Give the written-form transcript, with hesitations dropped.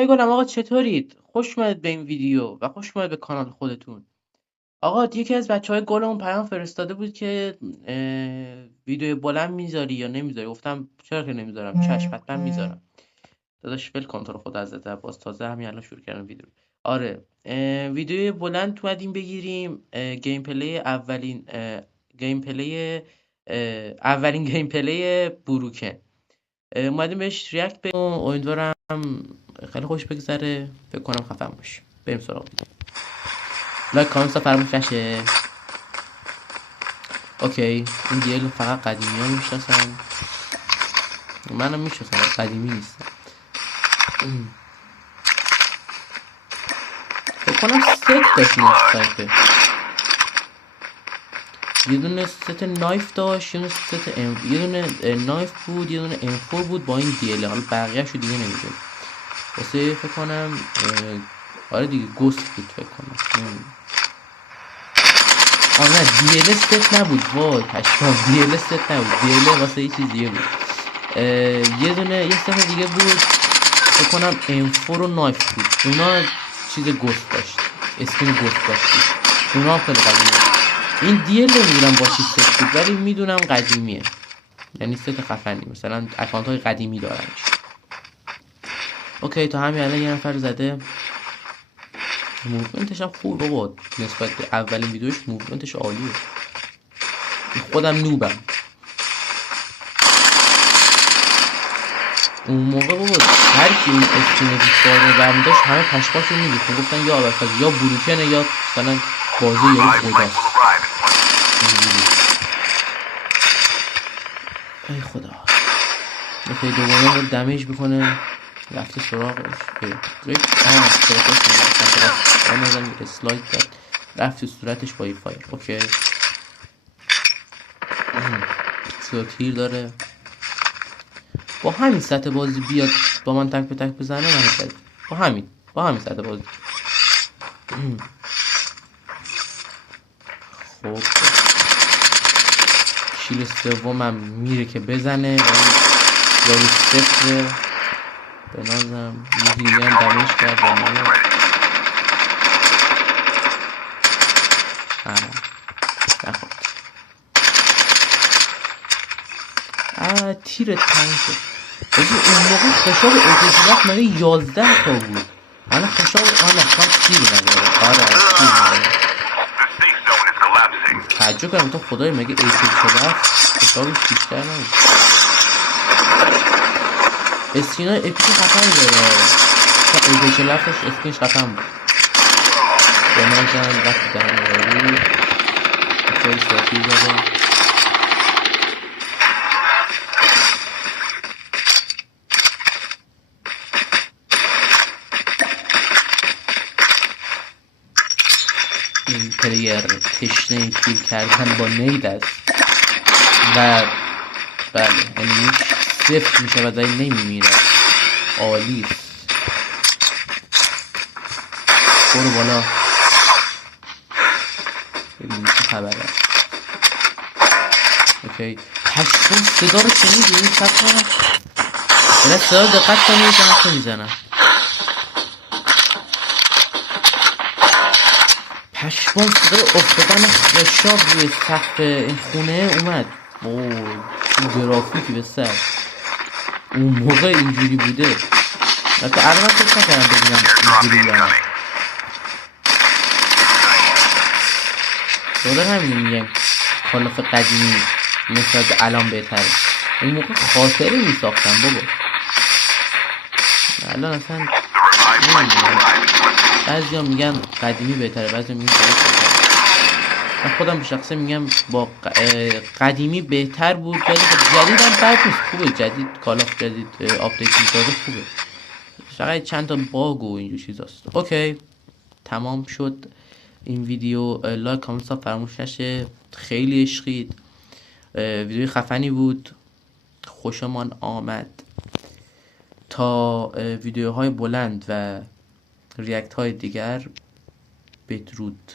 بچه‌های گلم، آقا چطورید؟ خوش اومدید به این ویدیو و خوش اومدید به کانال خودتون. آقا یکی از بچه‌های گلمون پیام فرستاده بود که ویدیو بلند میذاری یا نمیذاری. گفتم چرا که نمیذارم، چشم حتما میذارم. داداش ول کن تو رو خدا ازت، باز تازه همین الان شروع کردم ویدیو. آره، ویدیو بلند اومدیم بگیریم. گیم پلی اولین گیم پلی بروکن. اومدیم بهش ریاکت بدیم. امیدوارم خیلی خوش بگذره. فکر کنم خفن باشه. بریم سراغ ویدیو. لایک کامنت فراموش نشه. اوکی، این دیل فقط قدیمی ها میشناسن. منم میشناسم، قدیمی نیستم. فکر کنم ست داشت این اسنایپر. یه دونه ست نایف داشت، یه دونه نایف بود، یه دونه M4 بود با این دیله. حالا بقیه‌شو دیگه نمیدونم. واسه فکر کنم آره دیگه گوست بود فکر کنم. نه دیل ست نبود. وای پشمام، دیل ست نبود. دیل واسه یه چیز دیگه بود. یه ست دیگه بود فکر کنم M4 و نایف بود. اونا چیز گوست داشت، اسکین گوست داشت. اونا خیلی قدیمیه. این دیل نمیدونم با چی ست بود ولی میدونم قدیمیه، یعنی ست خفنی، مثلا اکانت های قدیمی دارنش. اوکی، تا همین الان یه نفر زده. موومنتش هم خوب بابا، نسبت به اولین ویدیوش موومنتش عالیه. خودم نوبم. اون موقع بابا هر کی این اسکین دیسکارد برمی داشت همه پشماشون میریخت، گفتن یا ابوالفضل یا بروکنه یا مثلا بازی یا خداست. ای خدا. اوکی، دوباره رو دمیج بکنه. رفته سراغش. اسلاید داد. رفت تو صورتش با فایر. اوکی، تیر داره. با همین سطح بازی بیاد با من تک به تک بزنه من بزنه. با همین سطح بازی. خب شیل سومم میره که بزنه ولی صفره. به نظرم یه دیگه هم دمیج کرد با من. تیر تنگ شد. اون موقع خشاب اعتجالت مگه 11 تا بود. الان خشاب تیر نداره. آره تیر نداره. تعجب کردم تو خدای مگه اعتجالت خشابش بیشتر نبود. اسکینای اپیک خفن داره. اعتجالتش اسکینش خفن بود. به نظرم وقتی دهنواری خیلی سرطیر داره. این پلیر تشنه کیل کردن با نید است و بله انیمیش صفر میشه و دایی نمیمیره. عالی است. برو بالا ببینیم چه خبره. اوکی، پشتون صدا رو شنیدی؟ این سب کنم بله صدا رو دقت کنید که حتی میزنم. پشمان صدای افتادن خشاب روی سقف این خونه اومد. اوه گرافیکی به سر. اون موقع اینجوری بوده. البته الان فکر نکردم ببینم اینجوری یا نه. داده همینه میگم کالاف قدیمی نسبت به الان بهتره. اون موقع خاطره میساختم بابا. الان اصلا بعضی ها میگن قدیمی بهتره، بعضی ها میگن من خودم به شخصه میگم با قدیمی بهتر بود ولی جدید هم بد نیست، خوبه. جدید کالاف جدید آپدیت میسازه خوبه، فقط چند تا باگ و اینجور چیزاست. اوکی تمام شد این ویدیو. لایک کامنت فراموش نشه. خیلی عشقید. ویدیوی خفنی بود، خوشمان آمد. تا ویدیوهای بلند و ریاکت های دیگر بدرود.